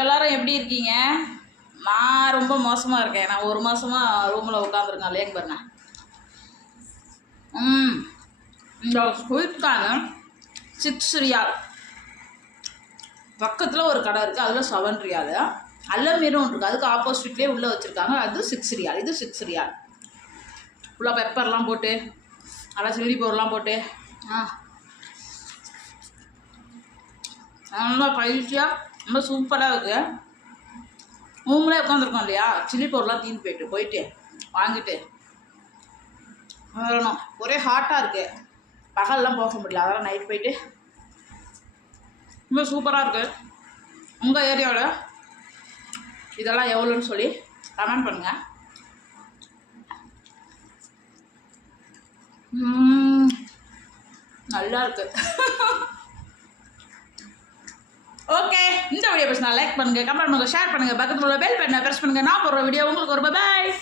எல்லாரும் எப்படி இருக்கீங்க? நான் ரொம்ப மோசமாக இருக்கேன். நான் ஒரு மாதமாக ரூமில் உட்காந்துருக்கேன். இல்லையாங்க பாருங்க. இந்த ஸ்வீட்கான 6 ரியால். பக்கத்தில் ஒரு கடை இருக்குது, அதில் 7 ரியால். அல்லமீரும் இருக்குது, அதுக்கு ஆப்போசிட்லேயே உள்ளே வச்சுருக்காங்க, அது 6 ரியால். இது 6 ரியால். ஃபுல்லாக பெப்பர்லாம் போட்டு நல்லா சில்லி பவுடர்லாம் போட்டு நல்லா பயிற்சியாக ரொம்ப சூப்பராக இருக்குது. ரூம்லேயே உட்காந்துருக்கோம் இல்லையா, சில்லி பவுடர்லாம் தீந்து போயிட்டு வாங்கிட்டு வரணும். ஒரே ஹாட்டாக இருக்குது, பகல்லாம் போக முடியல, அதெல்லாம் நைட் போயிட்டு ரொம்ப சூப்பராக இருக்குது. உங்கள் ஏரியாவில் இதெல்லாம் எவ்வளோன்னு சொல்லி கமெண்ட் பண்ணுங்கள். நல்லா இருக்கு. ஓகே, இந்த வீடியோ பஸ் நான் லைக் பண்ணுங்கள், கமெண்ட் பண்ணுங்கள், ஷேர் பண்ணுங்கள், பக்கத்தில் உள்ள பெல் பட்டனை ப்ரெஸ் பண்ணுங்கள். நான் போடுற வீடியோ உங்களுக்கு ஒரு பாய்.